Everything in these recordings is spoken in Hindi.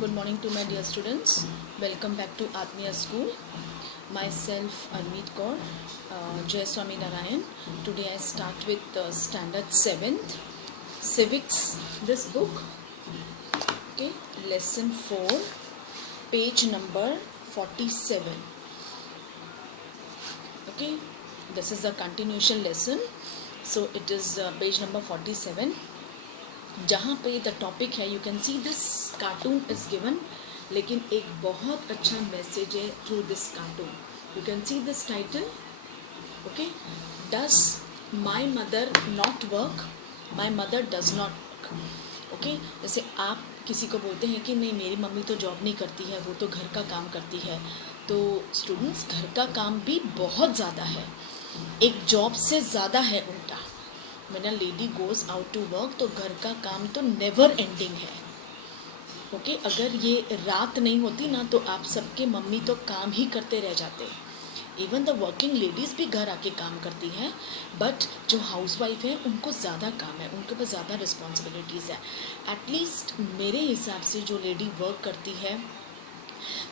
Good morning to my dear students. Welcome back to Atmiya School. Myself Armeet Kaur, Jai Swami Narayan. Today I start with Standard 7th Civics. This book, okay, Lesson 4, page number 47. Okay, this is a continuation lesson. So it is page number 47. जहाँ पे द टॉपिक है, you can see this cartoon is given, लेकिन एक बहुत अच्छा मैसेज है through this cartoon. You can see this title, okay. Does my mother not work? My mother does not work. Okay, जैसे आप किसी को बोलते हैं कि नहीं मेरी मम्मी तो जॉब नहीं करती है, वो तो घर का काम करती है. तो स्टूडेंट्स, घर का काम भी बहुत ज़्यादा है, एक जॉब से ज़्यादा है उल्टा. When a lady goes out to work, तो घर का काम तो नेवर एंडिंग है. ओके, अगर ये रात नहीं होती ना तो आप सबके मम्मी तो काम ही करते रह जाते. इवन द वर्किंग लेडीज़ भी घर आके काम करती हैं, बट जो हाउस वाइफ है उनको ज़्यादा काम है, उनके पास ज़्यादा रिस्पॉन्सिबिलिटीज़ है. एटलीस्ट मेरे हिसाब से जो लेडी वर्क करती है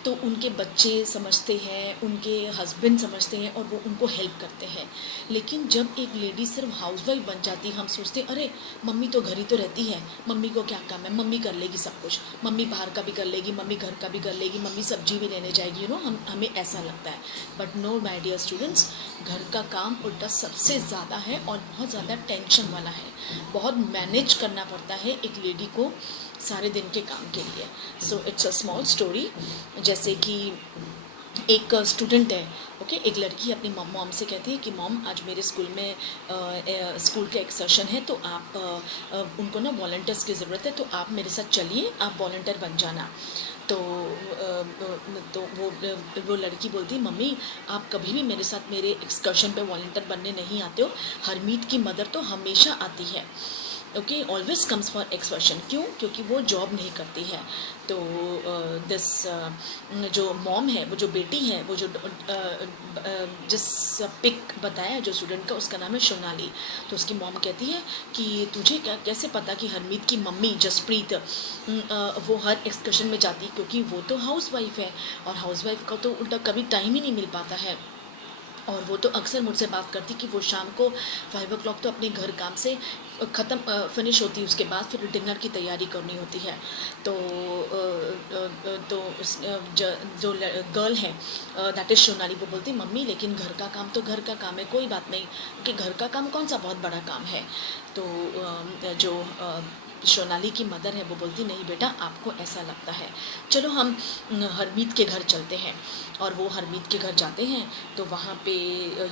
तो उनके बच्चे समझते हैं, उनके हस्बैंड समझते हैं और वो उनको हेल्प करते हैं. लेकिन जब एक लेडी सिर्फ हाउसवाइफ बन जाती, हम सोचते हैं अरे मम्मी तो घर ही तो रहती है, मम्मी को क्या काम है, मम्मी कर लेगी सब कुछ, मम्मी बाहर का भी कर लेगी, मम्मी घर का भी कर लेगी, मम्मी सब्जी भी लेने जाएगी, हमें ऐसा लगता है. But no my dear students, घर का काम उल्टा सबसे ज़्यादा है और बहुत ज़्यादा टेंशन वाला है. बहुत मैनेज करना पड़ता है एक लेडी को सारे दिन के काम के लिए. So it's a small story. जैसे कि एक स्टूडेंट है, ओके, एक लड़की अपनी मॉम से कहती है कि मॉम आज मेरे स्कूल में स्कूल का एक सेशन है, तो आप उनको ना वॉलंटियर्स की ज़रूरत है, तो आप मेरे साथ चलिए, आप वॉलंटियर बन जाना. तो वो लड़की बोलती, मम्मी आप कभी भी मेरे साथ मेरे एक्सकर्शन पे वॉलंटियर बनने नहीं आते हो, हरमीत की मदर तो हमेशा आती है. Okay, always comes for excursion. क्यों? क्योंकि वो जॉब नहीं करती है. तो दिस जो मॉम है, वो जो बेटी है, वो जो जिस पिक बताया जो स्टूडेंट का, उसका नाम है सोनाली. तो उसकी मॉम कहती है कि तुझे कैसे पता कि हरमीत की मम्मी जसप्रीत वो हर एक्सकर्शन में जाती, क्योंकि वो तो हाउस वाइफ है और हाउस वाइफ का तो उल्टा कभी टाइम ही नहीं मिल पाता है. और वो तो अक्सर मुझसे बात करती कि वो शाम को 5 o'clock तो अपने घर काम से ख़त्म फिनिश होती है, उसके बाद फिर डिनर की तैयारी करनी होती है. तो जो गर्ल है दैट इज़ सोनाली, वो बोलती मम्मी लेकिन घर का काम तो घर का काम है, कोई बात नहीं कि घर का काम कौन सा बहुत बड़ा काम है. तो जो सोनाली की मदर है वो बोलती नहीं बेटा आपको ऐसा लगता है, चलो हम हरमीत के घर चलते हैं. और वो हरमीत के घर जाते हैं तो वहाँ पे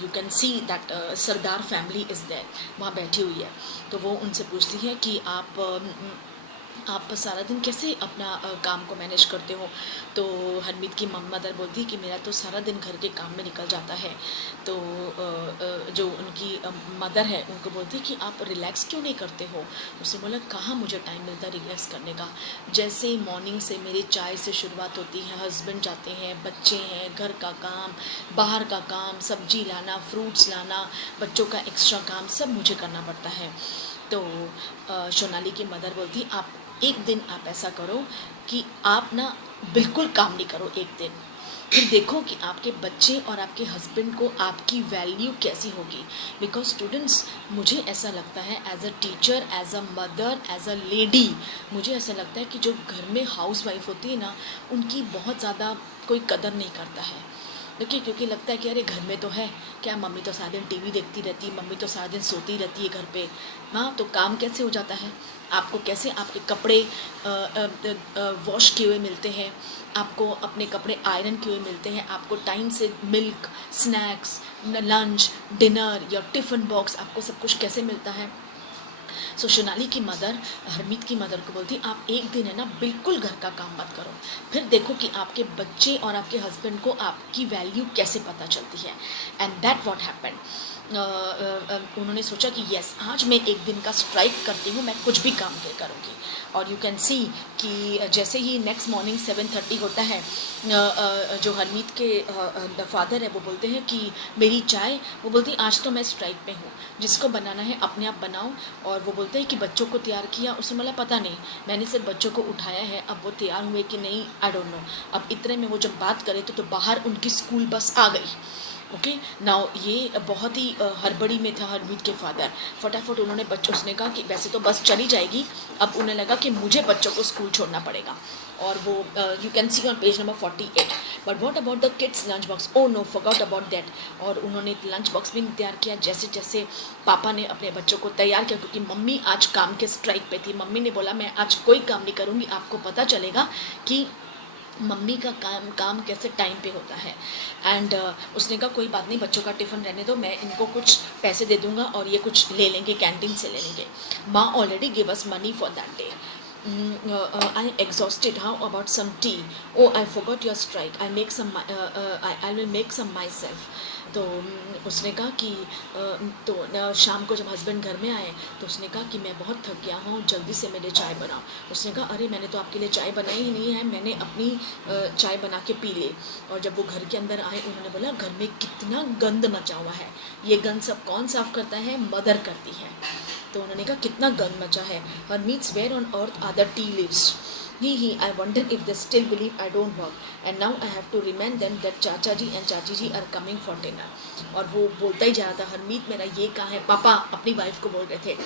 you can see that Sardar family is there, वहाँ बैठी हुई है. तो वो उनसे पूछती है कि आप सारा दिन कैसे अपना काम को मैनेज करते हो. तो हरमीत की मदर बोलती है कि मेरा तो सारा दिन घर के काम में निकल जाता है. तो जो उनकी मदर है उनको बोलती है कि आप रिलैक्स क्यों नहीं करते हो. उसने बोला कहाँ मुझे टाइम मिलता है रिलैक्स करने का. जैसे मॉर्निंग से मेरी चाय से शुरुआत होती है, हस्बैंड जाते हैं, बच्चे हैं, घर का काम, बाहर का काम, सब्जी लाना, फ्रूट्स लाना, बच्चों का एक्स्ट्रा काम सब मुझे करना पड़ता है. तो सोनाली की मदर बोलती आप एक दिन आप ऐसा करो कि आप ना बिल्कुल काम नहीं करो एक दिन, फिर देखो कि आपके बच्चे और आपके हस्बैंड को आपकी वैल्यू कैसी होगी. बिकॉज स्टूडेंट्स, मुझे ऐसा लगता है as a teacher, as a mother, as a lady, मुझे ऐसा लगता है कि जो घर में हाउस वाइफ होती है ना, उनकी बहुत ज़्यादा कोई कदर नहीं करता है. क्योंकि लगता है कि अरे घर में तो है क्या, मम्मी तो सारा दिन टीवी देखती रहती है, मम्मी तो सारा दिन सोती रहती है घर पे. हाँ, तो काम कैसे हो जाता है, आपको कैसे आपके कपड़े वॉश किए हुए मिलते हैं, आपको अपने कपड़े आयरन किए हुए मिलते हैं, आपको टाइम से मिल्क, स्नैक्स, लंच, डिनर या टिफ़िन बॉक्स, आपको सब कुछ कैसे मिलता है. सो सोनाली की मदर हरमीत की मदर को बोलती आप एक दिन है ना बिल्कुल घर का काम मत करो, फिर देखो कि आपके बच्चे और आपके हस्बैंड को आपकी वैल्यू कैसे पता चलती है. And that what happened. उन्होंने सोचा कि यस, आज मैं एक दिन का स्ट्राइक करती हूँ, मैं कुछ भी काम करूँगी। और यू कैन सी कि जैसे ही नेक्स्ट मॉर्निंग 7:30 होता है, जो हरमीत के फादर है वो बोलते हैं कि मेरी चाय, वो बोलती है आज तो मैं स्ट्राइक पे हूँ, जिसको बनाना है अपने आप बनाओ। और वो बोलते हैं कि बच्चों को तैयार किया, उसने बोला पता नहीं, मैंने सिर्फ बच्चों को उठाया है, अब वो तैयार हुए कि नहीं आई डोंट नो। अब इतने में वो जब बात करे तो बाहर उनकी स्कूल बस आ गई। ओके नाउ ये बहुत ही हड़बड़ी में था हरमीत के फादर। फटाफट उन्होंने बच्चों, उसने कहा कि वैसे तो बस चली जाएगी, अब उन्हें लगा कि मुझे बच्चों को स्कूल छोड़ना पड़ेगा। और वो you can see on page number 48, but what about the kids lunch box, oh no forgot about that. और उन्होंने लंच बॉक्स भी तैयार किया जैसे जैसे पापा ने अपने बच्चों को तैयार किया, क्योंकि मम्मी आज काम के स्ट्राइक पे थी। मम्मी ने बोला मैं आज कोई काम नहीं करूँगी, आपको पता चलेगा कि मम्मी का काम कैसे टाइम पे होता है। एंड उसने कहा कोई बात नहीं, बच्चों का टिफ़िन रहने दो, मैं इनको कुछ पैसे दे दूंगा और ये कुछ ले लेंगे, कैंटीन से ले लेंगे। माँ already give us money for that day. I am exhausted. How about some tea? Oh, I forgot your strike. I will make some myself. तो उसने कहा कि शाम को जब हस्बैंड घर में आए तो उसने कहा कि मैं बहुत थक गया हूँ, जल्दी से मेरे चाय बनाओ। उसने कहा अरे मैंने तो आपके लिए चाय बनाई ही नहीं है, मैंने अपनी चाय बना के पी ली। और जब वो घर के अंदर आए उन्होंने बोला घर में कितना गंद मचा हुआ है, ये गंद सब कौन साफ़ करता है? मदर करती है। तो उन्होंने कहा कितना गंद मचा है। Harmeet's where on earth are the tea leaves, he I wonder if they still believe I don't work and now I have to remind them that chacha ji and chachi ji are coming for dinner. और वो बोलता ही जा रहा था हरमीत मेरा ये कहाँ है, पापा अपनी वाइफ को बोल रहे थे।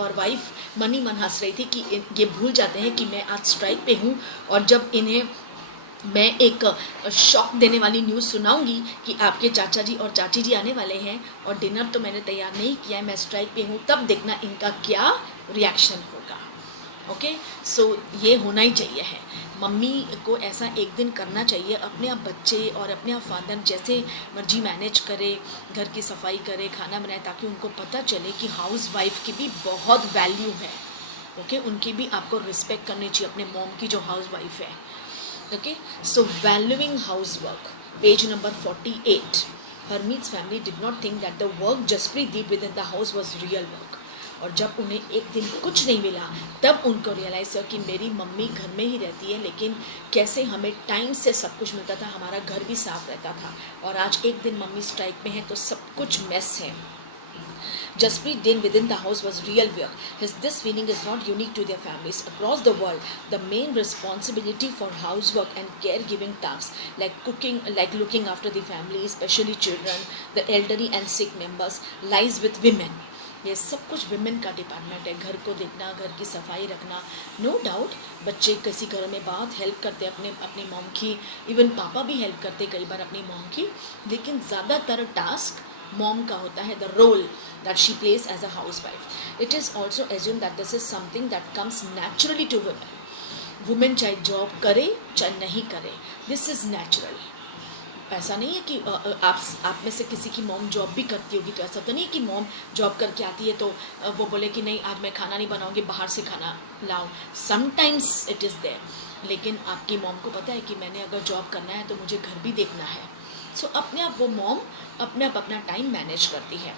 और वाइफ मन ही मन हंस रही थी कि ये भूल जाते हैं कि मैं आज स्ट्राइक पे हूँ, और जब इन्हें मैं एक शॉक देने वाली न्यूज़ सुनाऊंगी कि आपके चाचा जी और चाची जी आने वाले हैं और डिनर तो मैंने तैयार नहीं किया है, मैं स्ट्राइक पे हूँ, तब देखना इनका क्या रिएक्शन होगा। ओके सो ये होना ही चाहिए है, मम्मी को ऐसा एक दिन करना चाहिए। अपने आप बच्चे और अपने आप फादर जैसे मर्जी मैनेज करे, घर की सफाई करे, खाना बनाए, ताकि उनको पता चले कि हाउस वाइफ की भी बहुत वैल्यू है। ओके उनकी भी आपको रिस्पेक्ट करनी चाहिए, अपने मॉम की जो हाउस वाइफ है। Okay, so valuing housework, page number 48. Hermit's family did not think that the work Jaspreet did within the house was real work. और जब उन्हें एक दिन कुछ नहीं मिला तब उनको रियलाइज़ हुआ कि मेरी मम्मी घर में ही रहती है, लेकिन कैसे हमें टाइम से सब कुछ मिलता था, हमारा घर भी साफ रहता था, और आज एक दिन मम्मी स्ट्राइक में है तो सब कुछ मेस है। Jaspreet Din within the house was real work. This feeling is not unique to their families. Across the world, the main responsibility for housework and caregiving tasks like cooking, like looking after the family, especially children, the elderly and sick members, lies with women. ये सब कुछ विमेन का डिपार्टमेंट है, घर को देखना, घर की सफाई रखना। नो डाउट बच्चे किसी घर में बहुत हेल्प करते अपने अपनी मॉम की, इवन पापा भी हेल्प करते कई बार अपनी मॉम की, लेकिन ज़्यादातर टास्क मॉम का होता है, the role that she plays as a housewife. It is also assumed that this is something that comes naturally to women. Women चाहे जॉब करे चाहे नहीं करे, this is natural. ऐसा नहीं है कि आप में से किसी की मॉम जॉब भी करती होगी, तो ऐसा तो नहीं है कि मॉम जॉब करके आती है तो वो बोले कि नहीं आज मैं खाना नहीं बनाऊंगी, बाहर से खाना लाओ। समटाइम्स इट इज़ देयर, लेकिन आपकी मॉम को पता है कि मैंने अगर जॉब करना है तो मुझे घर भी देखना है। सो अपने आप वो मॉम अपने आप अपना टाइम मैनेज करती है।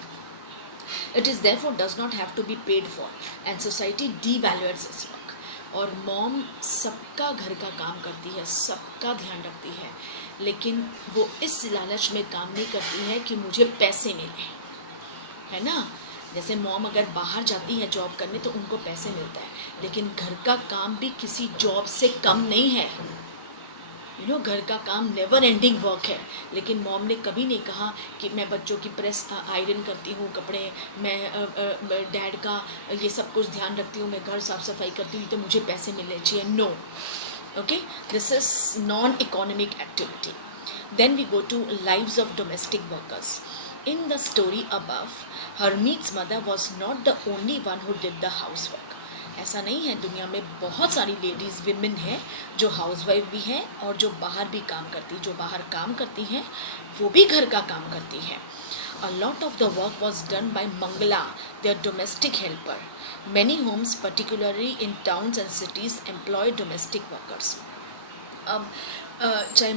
It is therefore does not have to be paid for, and society devalues its work. और मॉम सबका घर का काम करती है, सबका ध्यान रखती है, लेकिन वो इस लालच में काम नहीं करती है कि मुझे पैसे मिले, है ना। जैसे मॉम अगर बाहर जाती है जॉब करने तो उनको पैसे मिलता है, लेकिन घर का काम भी किसी जॉब से कम नहीं है। घर का काम नेवर एंडिंग वर्क है, लेकिन मॉम ने कभी नहीं कहा कि मैं बच्चों की प्रेस आयरन करती हूँ कपड़े, मैं डैड का ये सब कुछ ध्यान रखती हूँ, मैं घर साफ सफाई करती हूँ तो मुझे पैसे मिलने चाहिए। No, okay, this is non economic activity. Then we go to lives of domestic workers. In the story above, Harmeet's mother was not the only one who did the house work. ऐसा नहीं है, दुनिया में बहुत सारी लेडीज़ विमेन हैं जो हाउसवाइफ भी हैं और जो बाहर भी काम करती, जो बाहर काम करती हैं वो भी घर का काम करती हैं। A lot of the work was done by Mangala, their domestic helper. Many homes particularly in towns and cities employ domestic workers. अब चाहे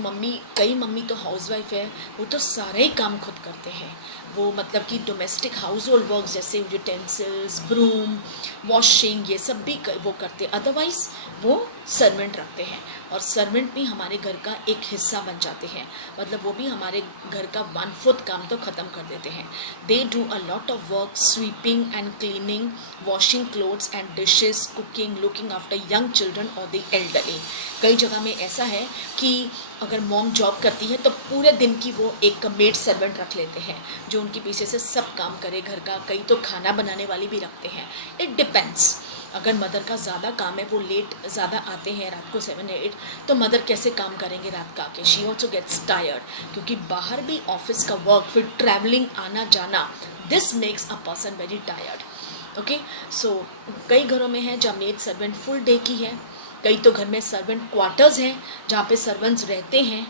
कई मम्मी तो हाउसवाइफ है, वो तो सारे ही काम खुद करते हैं, वो मतलब कि डोमेस्टिक हाउस होल्ड वर्क जैसे यूटेंसिल्स, ब्रूम, वॉशिंग, ये सब भी वो करते, अदरवाइज वो सर्वेंट रखते हैं और सर्वेंट भी हमारे घर का एक हिस्सा बन जाते हैं, मतलब वो भी हमारे घर का 1/4 काम तो ख़त्म कर देते हैं. They do a lot of work, sweeping and cleaning, washing clothes and dishes, cooking, looking after young children और द एल्डरली. कई जगह में ऐसा है कि अगर मॉम जॉब करती है तो पूरे दिन की वो एक मेड सर्वेंट रख लेते हैं जो उनके पीछे से सब काम करे घर का, कई तो खाना बनाने वाली भी रखते हैं. It depends. अगर मदर का ज़्यादा काम है, वो लेट ज़्यादा आते हैं रात को 7 या 8, तो मदर कैसे काम करेंगे रात का आके? शी ऑल्सो गेट्स टायर्ड, क्योंकि बाहर भी ऑफिस का वर्क, फिर ट्रैवलिंग, आना जाना, this makes a person very tired. Okay, so कई घरों में है जहाँ मेड सर्वेंट फुल डे की है, कई तो घर में सर्वेंट क्वार्टर्स हैं जहाँ पे सर्वेंट्स रहते हैं.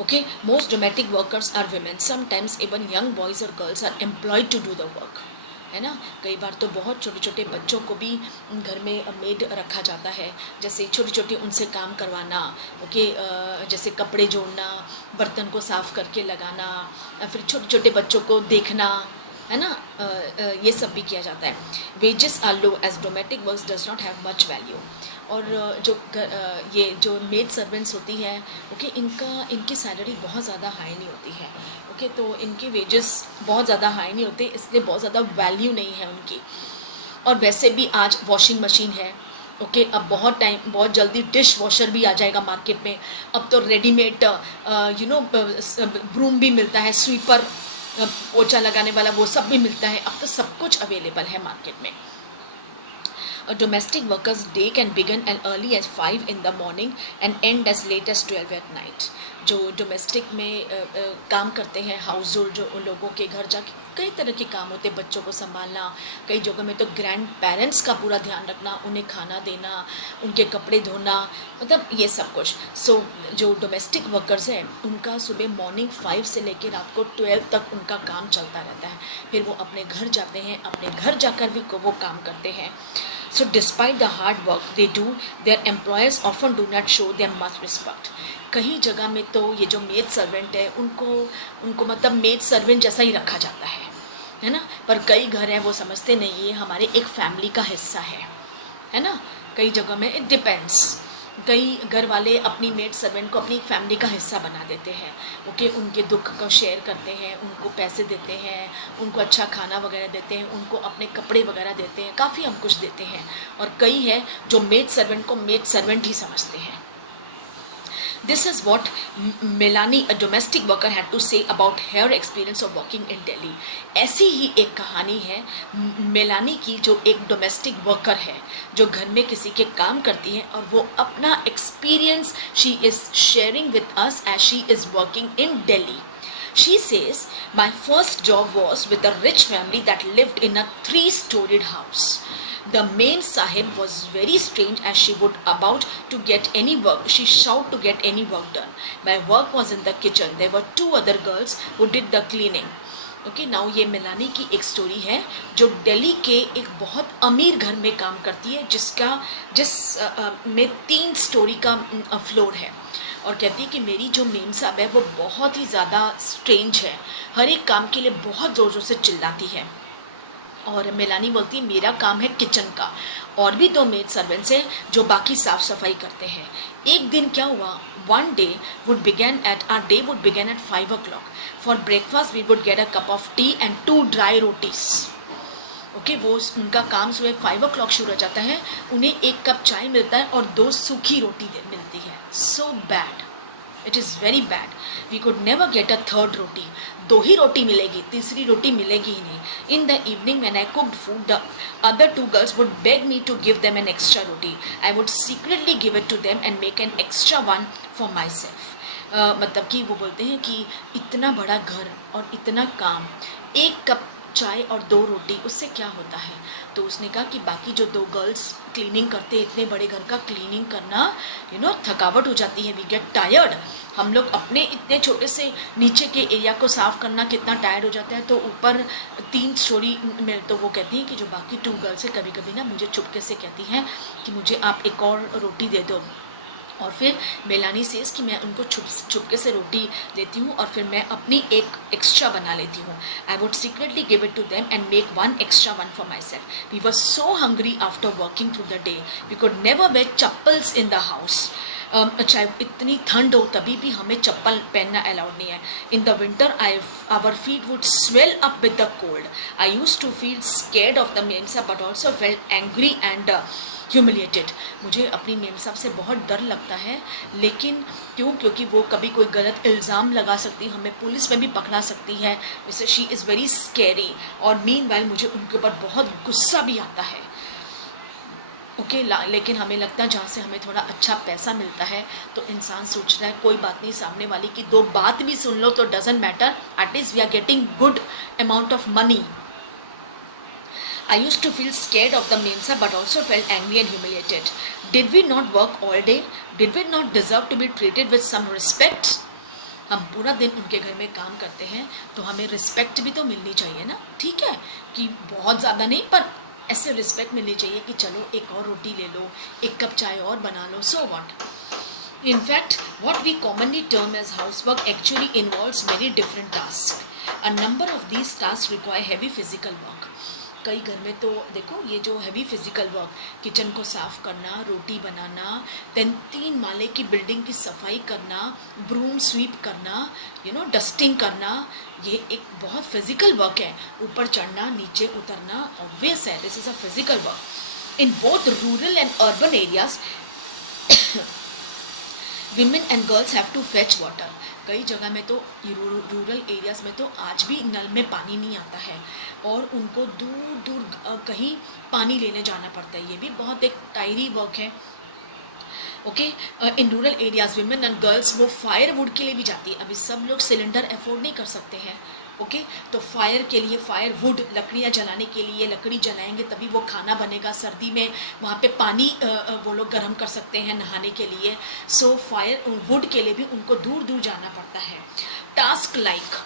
Okay, most domestic workers are women. Sometimes even young boys और girls are employed to do the work, है ना. कई बार तो बहुत छोटे छोटे बच्चों को भी घर में मेड रखा जाता है, जैसे छोटी छोटी उनसे काम करवाना. ओके, जैसे कपड़े जोड़ना, बर्तन को साफ़ करके लगाना, फिर छोटे छोटे बच्चों को देखना, है ना. ये सब भी किया जाता है. Wages are low as domestic work does not have much value. और ये जो मेड सर्वेंट्स होती है, ओके, इनकी सैलरी बहुत ज़्यादा हाई नहीं होती है. ओके, तो इनकी वेजेस बहुत ज़्यादा हाई नहीं होते, इसलिए बहुत ज़्यादा वैल्यू नहीं है उनकी. और वैसे भी आज वॉशिंग मशीन है. ओके, अब बहुत जल्दी डिश वॉशर भी आ जाएगा मार्केट में. अब तो रेडीमेड ब्रूम भी मिलता है, स्वीपर, पोछा लगाने वाला, वो सब भी मिलता है. अब तो सब कुछ अवेलेबल है मार्केट में. A domestic worker's day can begin as early as 5 in the morning and end as late as 12 at night. जो डोमेस्टिक में काम करते हैं, हाउस होल्ड जो लोगों के घर जाके कई तरह के काम होते हैं. बच्चों को संभालना, कई जगहों में तो ग्रैंड पेरेंट्स का पूरा ध्यान रखना, उन्हें खाना देना, उनके कपड़े धोना, मतलब ये सब कुछ. सो जो डोमेस्टिक वर्कर्स हैं उनका सुबह मॉर्निंग 5 से लेकर रात को 12 तक उनका काम चलता रहता है. फिर वो अपने घर जाते हैं, अपने घर जाकर भी वो काम करते हैं. So despite the hard work they do, their employers often do not show them much respect. कहीं जगह में तो ये जो मेड सर्वेंट है उनको मतलब मेड सर्वेंट जैसा ही रखा जाता है ना. पर कई घर हैं वो समझते नहीं, ये हमारे एक फैमिली का हिस्सा है ना. कई जगह में इट डिपेंड्स. कई घर वाले अपनी मेड सर्वेंट को अपनी फैमिली का हिस्सा बना देते हैं. ओके, उनके दुख को शेयर करते हैं, उनको पैसे देते हैं, उनको अच्छा खाना वगैरह देते हैं, उनको अपने कपड़े वगैरह देते हैं, काफ़ी हम कुछ देते हैं. और कई है जो मेड सर्वेंट को मेड सर्वेंट ही समझते हैं. This is what Melanie, a domestic worker, had to say about her experience of working in Delhi. ऐसी ही एक कहानी है मेलानी की, जो एक डोमेस्टिक वर्कर है, जो घर में किसी के काम करती है, और वो अपना experience she is sharing with us as she is working in Delhi. She says, my first job was with a rich family that lived in a 3-storied house. The main sahib was very strange as she would about to get any work. She shout to get any work done. My work was in the kitchen. There were 2 other girls who did the cleaning. Okay, now ये मेलानी की एक स्टोरी है जो दिल्ली के एक बहुत अमीर घर में काम करती है, में 3 स्टोरी का फ्लोर है. और कहती है कि मेरी जो मेम साहब है वो बहुत ही ज़्यादा स्ट्रेंज है, हर एक काम के लिए बहुत ज़ोर ज़ोर से चिल्लाती है. और मेलानी बोलती है मेरा काम है किचन का, और भी 2 मेड सर्वेंट्स हैं जो बाकी साफ़ सफाई करते हैं. एक दिन क्या हुआ, one day would begin at 5 o'clock. For breakfast we would get a cup of tea and 2 dry rotis. Okay, वो उनका काम सुबह 5 o'clock शुरू हो जाता है, उन्हें 1 कप चाय मिलता है और 2 सूखी रोटी मिलती है. So bad. It is very bad. We could never get a third roti. 2 ही रोटी मिलेगी, तीसरी रोटी मिलेगी ही नहीं. In the evening when I cooked food, the other 2 girls would beg me to give them an extra roti. I would secretly give it to them and make an extra one for myself. मतलब कि वो बोलते हैं कि इतना बड़ा घर और इतना काम, 1 कप चाय और 2 रोटी, उससे क्या होता है. तो उसने कहा कि बाकी जो 2 गर्ल्स क्लीनिंग करते हैं, इतने बड़े घर का क्लीनिंग करना थकावट हो जाती है, वी गेट टायर्ड. हम लोग अपने इतने छोटे से नीचे के एरिया को साफ़ करना कितना टायर्ड हो जाता है, तो ऊपर 3 स्टोरी में. तो वो कहती हैं कि जो बाकी 2 गर्ल्स है कभी कभी ना मुझे चुपके से कहती हैं कि मुझे आप एक और रोटी दे दो. और फिर मेलानी सेज कि मैं उनको छुपके से रोटी देती हूँ और फिर मैं अपनी एक एक्स्ट्रा बना लेती हूँ. I would secretly give it to them and make one extra one for myself. We were so hungry after working through the day. We could never wear chappals in the house. चाहे इतनी ठंड हो तभी भी हमें चप्पल पहनना अलाउड नहीं है. In the winter our feet would swell up with the cold. I use to feel scared of the memsahib but also felt angry and humiliated. मुझे अपनी मेम साहब से बहुत डर लगता है, लेकिन क्यों? क्योंकि वो कभी कोई गलत इल्ज़ाम लगा सकती, हमें पुलिस में भी पकड़ा सकती है. वैसे शी इज़ वेरी स्कैरी. और मीनवाइल मुझे उनके ऊपर बहुत गुस्सा भी आता है. ओके लेकिन हमें लगता है जहाँ से हमें थोड़ा अच्छा पैसा मिलता है तो इंसान सोचता है कोई बात नहीं, सामने वाले की दो बात भी सुन लो तो doesn't matter, at least we are getting good amount of money. I used to feel scared of the Mensa but also felt angry and humiliated. Did we not work all day? Did we not deserve to be treated with some respect? हम पूरा दिन उनके घर में काम करते हैं तो हमें रिस्पेक्ट भी तो मिलनी चाहिए ना. ठीक है कि बहुत ज़्यादा नहीं पर ऐसे रिस्पेक्ट मिलनी चाहिए कि चलो एक और रोटी ले लो, एक कप चाय और बना लो, so what. In fact, what we commonly term as housework actually involves many different tasks. A number of these tasks require heavy physical work. कई घर में तो देखो ये जो हैवी फिजिकल वर्क, किचन को साफ करना, रोटी बनाना, देन 3 माले की बिल्डिंग की सफाई करना, ब्रूम स्वीप करना, डस्टिंग करना, ये एक बहुत फिजिकल वर्क है. ऊपर चढ़ना, नीचे उतरना, ऑब्वियस है, this is a physical work. In both rural and urban areas women and girls have to fetch water. कई जगह में तो रूरल एरियाज़ में तो आज भी नल में पानी नहीं आता है और उनको दूर दूर कहीं पानी लेने जाना पड़ता है. ये भी बहुत एक टायरी वर्क है. Okay in rural areas women and girls वो फायर वुड के लिए भी जाती है. अभी सब लोग सिलेंडर अफोर्ड नहीं कर सकते हैं. ओके तो फायर के लिए, फायर वुड, लकड़ियाँ जलाने के लिए लकड़ी जलाएंगे तभी वो खाना बनेगा. सर्दी में वहाँ पे पानी वो लोग गर्म कर सकते हैं नहाने के लिए. सो फायर वुड के लिए भी उनको दूर दूर जाना पड़ता है. Task like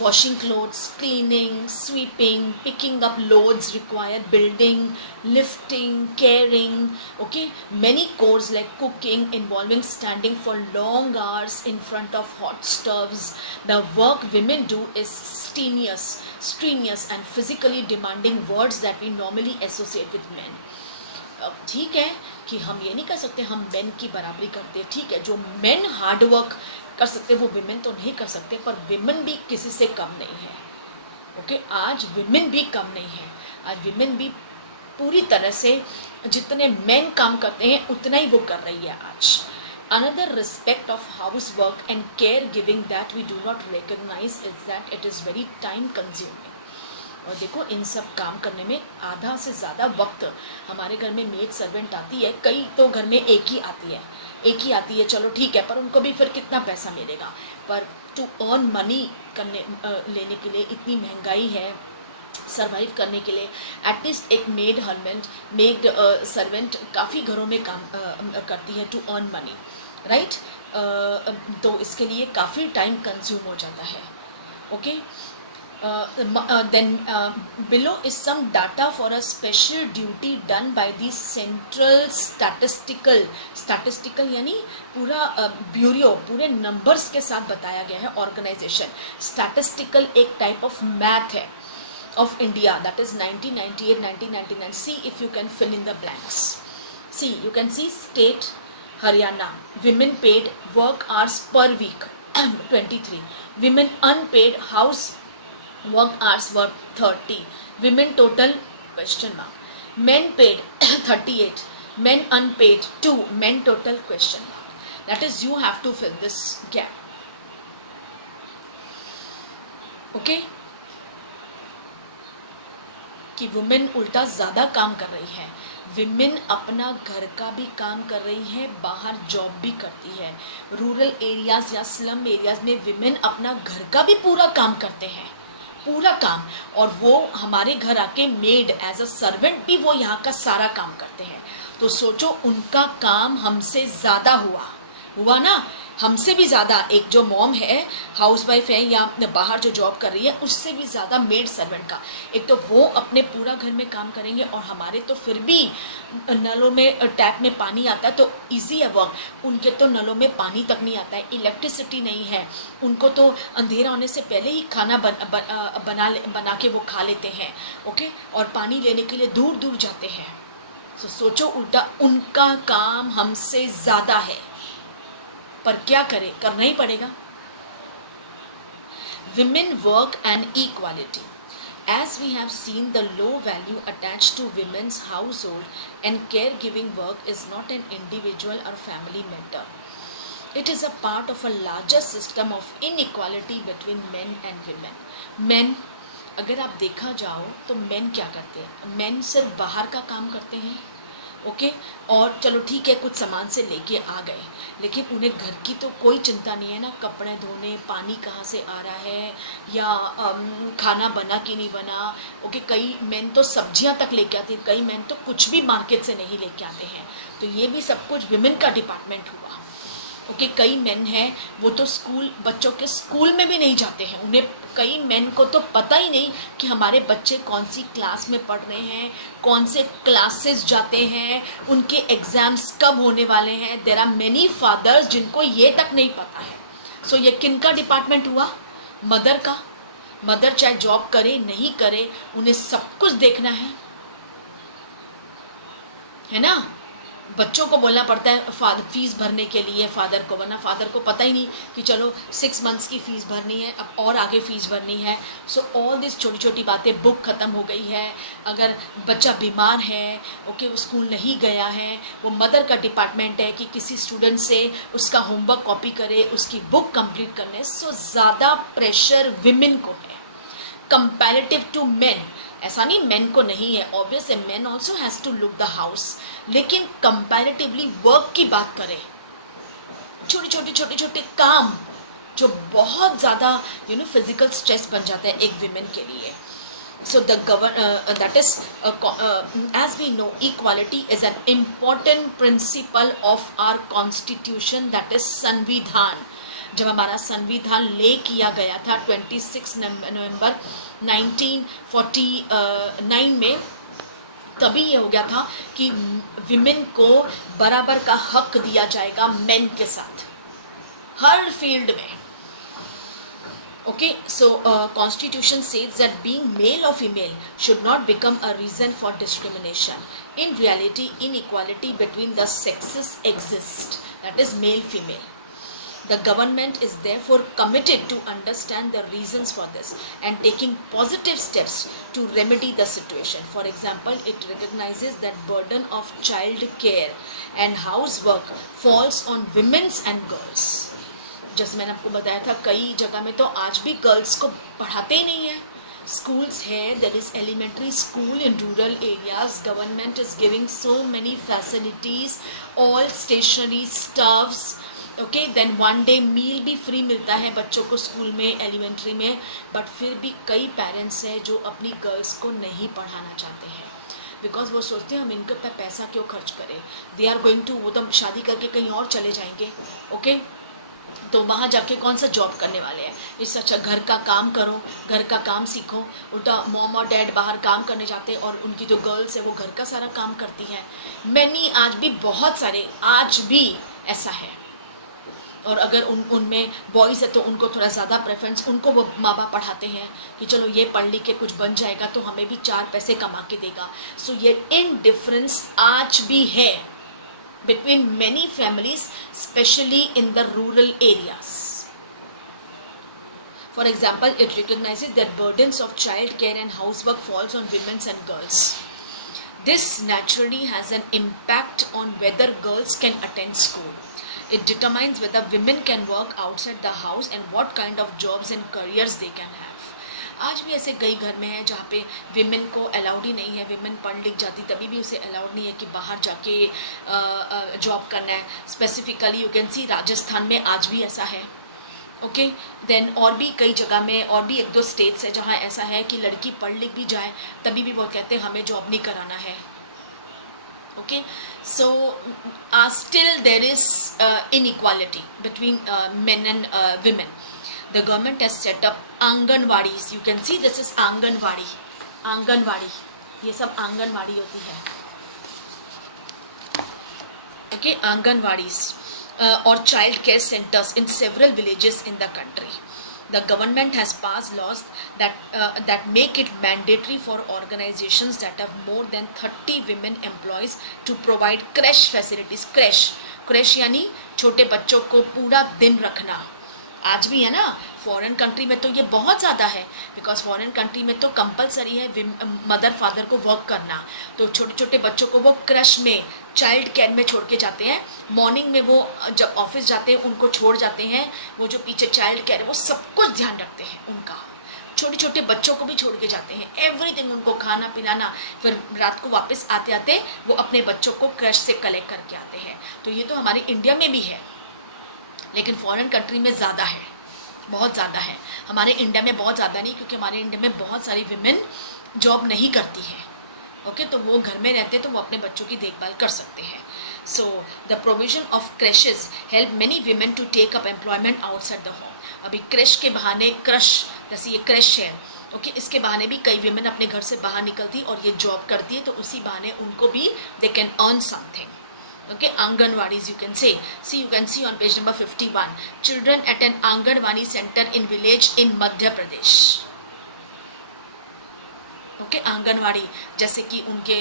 washing clothes, cleaning, sweeping, picking up loads require building, lifting, caring. Okay, many chores like cooking involving standing for long hours in front of hot stoves. The work women do is strenuous and physically demanding, words that we normally associate with men. ठीक है कि हम ये नहीं कर सकते हम मेन की बराबरी करते. ठीक है, जो मेन हार्ड वर्क कर सकते वो विमेन तो नहीं कर सकते, पर विमेन भी किसी से कम नहीं है. ओके आज विमेन भी कम नहीं है. आज विमेन भी पूरी तरह से जितने मेन काम करते हैं उतना ही वो कर रही है आज. Another respect of house work and care giving that we do not recognize is that it is very time consuming. और देखो इन सब काम करने में आधा से ज़्यादा वक्त हमारे घर में मेड सर्वेंट आती है. कई तो घर में एक ही आती है, चलो ठीक है, पर उनको भी फिर कितना पैसा मिलेगा. पर टू अर्न मनी करने लेने के लिए इतनी महंगाई है, सरवाइव करने के लिए एटलीस्ट एक मेड सर्वेंट काफ़ी घरों में काम करती है टू अर्न मनी, राइट. तो इसके लिए काफ़ी टाइम कंज्यूम हो जाता है. Okay then below is some data for a special duty done by the central statistical यानी पूरा ब्यूरो पूरे नंबर्स के साथ बताया गया है. ऑर्गेनाइजेशन स्टैटिस्टिकल एक टाइप ऑफ मैथ है of India, that is 1998 1999. See if you can fill in the blanks. See you can see state Haryana women paid work hours per week 23, women unpaid house work hours were 30, women total question mark, men paid 38, men unpaid 2, men total question mark. That is you have to fill this gap. Okay कि वुमेन उल्टा ज़्यादा काम कर रही है. विमेन अपना घर का भी काम कर रही है, बाहर जॉब भी करती है. रूरल एरियाज या स्लम एरियाज में विमेन अपना घर का भी पूरा काम करते हैं, पूरा काम. और वो हमारे घर आके मेड एज अ सर्वेंट भी वो यहाँ का सारा काम करते हैं. तो सोचो उनका काम हमसे ज़्यादा हुआ ना. हमसे भी ज़्यादा एक जो मॉम है, हाउसवाइफ है या बाहर जो जॉब कर रही है, उससे भी ज़्यादा मेड सर्वेंट का। एक तो वो अपने पूरा घर में काम करेंगे और हमारे तो फिर भी नलों में टैप में पानी आता है तो इजी है वर्क, उनके तो नलों में पानी तक नहीं आता है, इलेक्ट्रिसिटी नहीं है, उनको तो अंधेरा होने से पहले ही खाना बना के वो खा लेते हैं। ओके, और पानी लेने के लिए दूर दूर जाते हैं। तो सोचो, उल्टा उनका काम हमसे ज़्यादा है, पर क्या करें, करना ही पड़ेगा। Women work and equality. As we have seen, the low value attached to women's household and caregiving work is not an individual or family matter. It is a part of a larger system of inequality between men and women. Men, अगर आप देखा जाओ तो men क्या करते हैं? Men सिर्फ बाहर का काम करते हैं, ओके, और चलो ठीक है, कुछ सामान से लेके आ गए, लेकिन उन्हें घर की तो कोई चिंता नहीं है ना, कपड़े धोने, पानी कहाँ से आ रहा है, या खाना बना कि नहीं बना। ओके, कई मेन तो सब्जियां तक लेके आते हैं, कई मेन तो कुछ भी मार्केट से नहीं लेके आते हैं, तो ये भी सब कुछ विमेन का डिपार्टमेंट हुआ। ओके, कई मेन हैं वो तो स्कूल, बच्चों के स्कूल में भी नहीं जाते हैं, उन्हें, कई मेन को तो पता ही नहीं कि हमारे बच्चे कौन सी क्लास में पढ़ रहे हैं, कौन से क्लासेस जाते हैं, उनके एग्जाम्स कब होने वाले हैं। देयर आर मेनी फादर्स जिनको ये तक नहीं पता है। सो ये किनका डिपार्टमेंट हुआ? मदर का। मदर चाहे जॉब करे नहीं करे, उन्हें सब कुछ देखना है ना। बच्चों को बोलना पड़ता है फीस भरने के लिए फादर को, वरना फादर को पता ही नहीं कि चलो 6 मंथ्स की फ़ीस भरनी है, अब और आगे फ़ीस भरनी है। सो ऑल दिस छोटी छोटी बातें, बुक ख़त्म हो गई है, अगर बच्चा बीमार है, ओके, वो स्कूल नहीं गया है, वो मदर का डिपार्टमेंट है कि किसी स्टूडेंट से उसका होमवर्क कॉपी करे, उसकी बुक कंप्लीट करने। सो ज़्यादा प्रेशर विमेन को है कंपैरेटिव टू मेन। ऐसा नहीं मेन को नहीं है, ऑब्वियस है, men also has to look the house, लेकिन कंपैरेटिवली वर्क की बात करें, छोटे छोटे काम जो बहुत ज़्यादा फिजिकल स्ट्रेस बन जाता है एक विमेन के लिए। So that is as we know, equality is an important principle of our constitution, that is संविधान। जब हमारा संविधान ले किया गया था 26 नवंबर 1949 में, तभी ये हो गया था कि विमेन को बराबर का हक दिया जाएगा मेन के साथ हर फील्ड में। Okay, so Constitution says that being male or female should not become a reason for discrimination. In reality, inequality between the sexes exists, that is male-female. The government is therefore committed to understand the reasons for this and taking positive steps to remedy the situation. For example, it recognizes that burden of child care and housework falls on women and girls. जैसे मैंने आपको बताया था, कई जगह में तो आज भी गर्ल्स को पढ़ाते ही नहीं है। स्कूल्स है, there is elementary school in rural areas, government is giving so many facilities, all stationery stuffs, okay, then 1 day meal भी फ्री मिलता है बच्चों को स्कूल में, एलिमेंट्री में, बट फिर भी कई पेरेंट्स हैं जो अपनी गर्ल्स को नहीं पढ़ाना चाहते हैं, बिकॉज वो सोचते हैं हम इनके पे पैसा क्यों खर्च करें, दे आर गोइंग टू, वो तो शादी करके कहीं और चले जाएंगे, ओके, तो वहाँ जाके कौन सा जॉब करने वाले हैं, इससे अच्छा घर का काम करो, घर का काम सीखो। उल्टा मॉम और डैड बाहर काम करने जाते हैं और उनकी जो गर्ल्स है वो घर का सारा काम करती हैं। मैनी आज भी बहुत सारे, आज भी ऐसा है, और अगर उनमें बॉयज़ है तो उनको थोड़ा ज़्यादा प्रेफरेंस, उनको वो माँ बाप पढ़ाते हैं कि चलो ये पढ़ लिख के कुछ बन जाएगा तो हमें भी 4 पैसे कमा के देगा। सो ये इनडिफरेंस आज भी है between many families, especially in the rural areas. For example, it recognizes that burdens of child care and housework falls on women and girls. This naturally has an impact on whether girls can attend school. It determines whether women can work outside the house and what kind of jobs and careers they can have. आज भी ऐसे कई घर में है जहाँ पे विमेन को अलाउड ही नहीं है, विमेन पढ़ लिख जाती तभी भी उसे अलाउड नहीं है कि बाहर जाके जॉब करना है। स्पेसिफिकली यू कैन सी राजस्थान में आज भी ऐसा है, ओके, देन और भी कई जगह में, और भी 1-2 स्टेट्स है जहाँ ऐसा है कि लड़की पढ़ लिख भी जाए तभी भी वो कहते हैं हमें जॉब नहीं कराना है, okay. So still there is inequality between men and women. The government has set up anganwadis. You can see this is anganwadi. Anganwadi, ये सब आंगनवाड़ी होती है. Okay, anganwadis or child care centers in several villages in the country. The government has passed laws that make it mandatory for organizations that have more than 30 women employees to provide creche facilities. creche यानी छोटे बच्चों को पूरा दिन रखना. आज भी है ना, फॉरेन कंट्री में तो ये बहुत ज़्यादा है, बिकॉज फॉरेन कंट्री में तो कंपलसरी है मदर फादर को वर्क करना. तो छोटे छोटे बच्चों को वो क्रश में, चाइल्ड केयर में छोड़ के जाते हैं. मॉर्निंग में वो जब ऑफिस जाते हैं उनको छोड़ जाते हैं. वो जो पीछे चाइल्ड केयर है वो सब कुछ ध्यान रखते हैं उनका. छोटे छोटे बच्चों को भी छोड़ के जाते हैं, एवरीथिंग उनको खाना पिलाना. फिर रात को वापस आते आते वो अपने बच्चों को क्रश से कलेक्ट करके आते हैं. तो ये तो हमारे इंडिया में भी है, लेकिन फॉरेन कंट्री में ज़्यादा है, बहुत ज़्यादा है. हमारे इंडिया में बहुत ज़्यादा नहीं, क्योंकि हमारे इंडिया में बहुत सारी विमेन जॉब नहीं करती हैं. ओके, तो वो घर में रहते हैं तो वो अपने बच्चों की देखभाल कर सकते हैं. So the provision of creches help many women to take up employment outside the home. अभी क्रेश के बहाने, क्रश जैसे ये क्रेश है, ओके, इसके बहाने भी कई विमेन अपने घर से बाहर निकलती और ये जॉब करती है, तो उसी बहाने उनको भी they can earn something. Okay, Anganwadis you can say. See, you can see on page number 51. Children at an Anganwadi center in village in Madhya Pradesh. Okay, anganwadi, जैसे कि उनके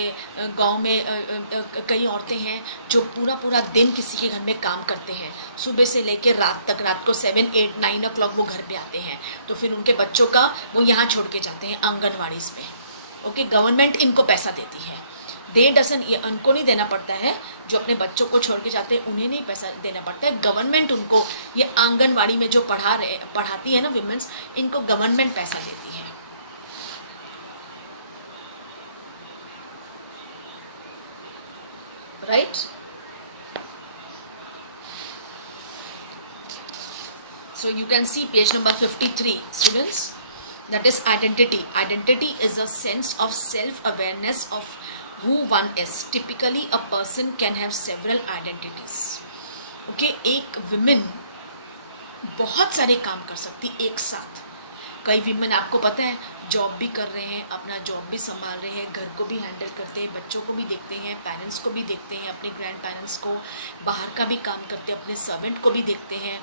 गांव में कई औरतें हैं जो पूरा पूरा दिन किसी के घर में काम करते हैं. सुबह से लेकर रात तक, रात को 7, 8, 9 o'clock वो घर पे आते हैं. तो फिर उनके बच्चों का वो यहाँ छोड़ के जाते हैं आंगनवाड़ीज पे. ओके, गवर्नमेंट इनको पैसा देती है. दे डजन, ये उनको नहीं देना पड़ता है. जो अपने बच्चों को छोड़ के जाते हैं उन्हें नहीं पैसा देना पड़ता है. गवर्नमेंट उनको, ये आंगनवाड़ी में जो पढ़ाती है ना विमेंस, इनको गवर्नमेंट पैसा देती है. Right. So you can C page number 53 students. That is identity. Identity is a sense of self-awareness of who one is. Typically, a person can have several identities. Okay, एक विमेन बहुत सारे काम कर सकती एक साथ. कई विमेन, आपको पता है, जॉब भी कर रहे हैं, अपना जॉब भी संभाल रहे हैं, घर को भी हैंडल करते हैं, बच्चों को भी देखते हैं, पेरेंट्स को भी देखते हैं, अपने ग्रैंड पेरेंट्स को, बाहर का भी काम करते हैं, अपने सर्वेंट को भी देखते हैं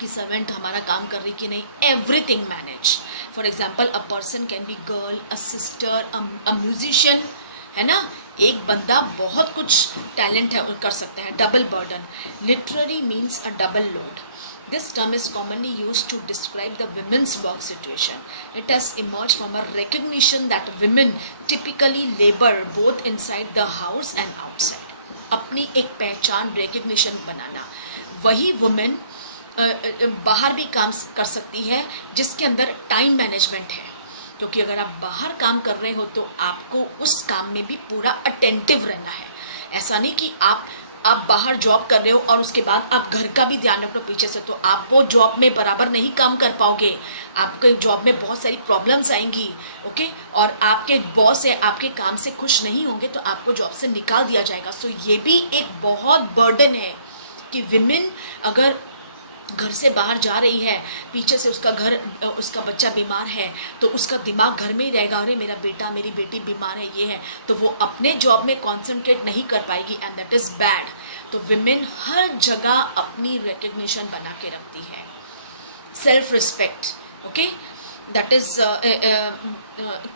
कि सर्वेंट हमारा काम कर रही कि नहीं. Everything manage. For example, a person can be girl, a sister, a musician, है ना. एक बंदा बहुत कुछ टैलेंट है कर सकता है. Double burden. Literary means a double load. This term is commonly used to describe the women's work situation. It has emerged from a recognition that women typically labor both inside the house and outside. अपनी एक पहचान, recognition बनाना. वही women बाहर भी काम कर सकती है जिसके अंदर टाइम मैनेजमेंट है. क्योंकि अगर आप बाहर काम कर रहे हो तो आपको उस काम में भी पूरा अटेंटिव रहना है. ऐसा नहीं कि आप बाहर जॉब कर रहे हो और उसके बाद आप घर का भी ध्यान रखो पीछे से, तो आप वो जॉब में बराबर नहीं काम कर पाओगे. आपके जॉब में बहुत सारी प्रॉब्लम्स आएंगी. ओके, और आपके बॉस है आपके काम से खुश नहीं होंगे तो आपको जॉब से निकाल दिया जाएगा. सो ये भी एक बहुत बर्डन है कि विमेन अगर घर से बाहर जा रही है, पीछे से उसका बच्चा बीमार है, तो उसका दिमाग घर में ही रहेगा, अरे मेरा बेटा मेरी बेटी बीमार है, ये है, तो वो अपने जॉब में कॉन्सेंट्रेट नहीं कर पाएगी. And that is bad. तो विमेन हर जगह अपनी रिकग्निशन बना के रखती है. Self respect. Okay, that is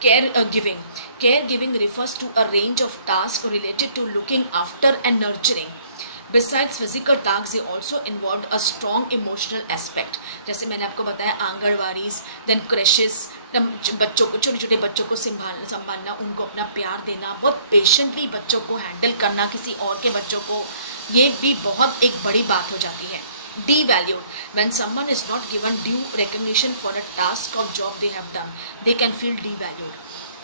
care giving refers to a range of tasks related to looking after and nurturing. Besides physical tasks, they also involved a strong emotional aspect. जैसे मैंने आपको बताया, आंगनवाड़ीज, देन क्रेशेस, बच्चों को, छोटे छोटे बच्चों को संभालना, उनको अपना प्यार देना, बहुत पेशेंटली बच्चों को हैंडल करना, किसी और के बच्चों को, ये भी बहुत एक बड़ी बात हो जाती है. Devalued. When someone is not given due recognition for a task of job they have done, they can feel devalued.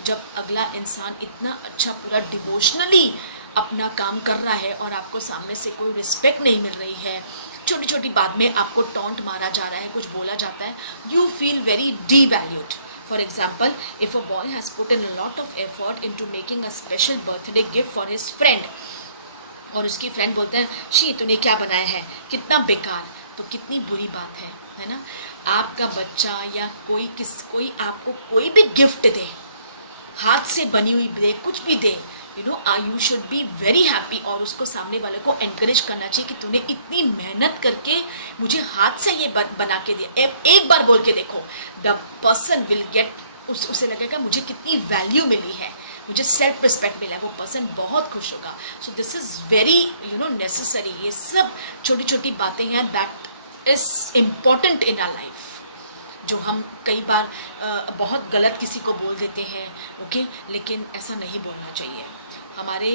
जब अगला इंसान इतना अच्छा पूरा डिवोशनली अपना काम कर रहा है और आपको सामने से कोई रिस्पेक्ट नहीं मिल रही है, छोटी छोटी बात में आपको टॉन्ट मारा जा रहा है, कुछ बोला जाता है, you feel very devalued. For example, if a boy has put in a lot of effort into making a special birthday gift for his friend, और उसकी फ्रेंड बोलते हैं शी तूने क्या बनाया है, कितना बेकार। तो कितनी बुरी बात है ना। आपका बच्चा या कोई आपको कोई भी गिफ्ट दे, हाथ से बनी हुई दे, कुछ भी दे, you should be very happy, और उसको सामने वाले को एनकरेज करना चाहिए कि तूने इतनी मेहनत करके मुझे हाथ से ये बना के दिया। एक बार बोल के देखो, द पर्सन विल गेट, उसे लगेगा मुझे कितनी वैल्यू मिली है, मुझे सेल्फ रिस्पेक्ट मिला है, वो पर्सन बहुत खुश होगा। So this is very necessary. ये सब छोटी छोटी बातें हैं that is important in our life, जो हम कई बार बहुत गलत किसी को बोल देते हैं। ओके, लेकिन ऐसा नहीं बोलना चाहिए। हमारे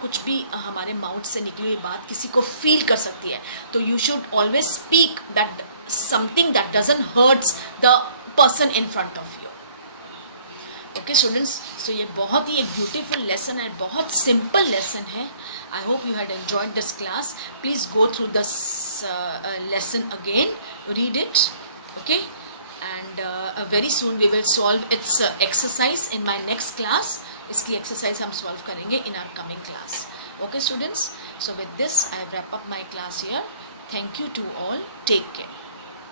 कुछ भी हमारे माउथ से निकली हुई बात किसी को फील कर सकती है, तो you should always speak that something that doesn't hurts the person in front of you. Okay students, so ये बहुत ही एक ब्यूटीफुल लेसन है, बहुत सिंपल लेसन है। I hope you had enjoyed this class. Please go through this lesson again, read it, okay, and very soon we will solve its exercise in my next class. इसकी exercise हम solve करेंगे in our coming class. Okay students, so with this I wrap up my class here. Thank you to all, take care.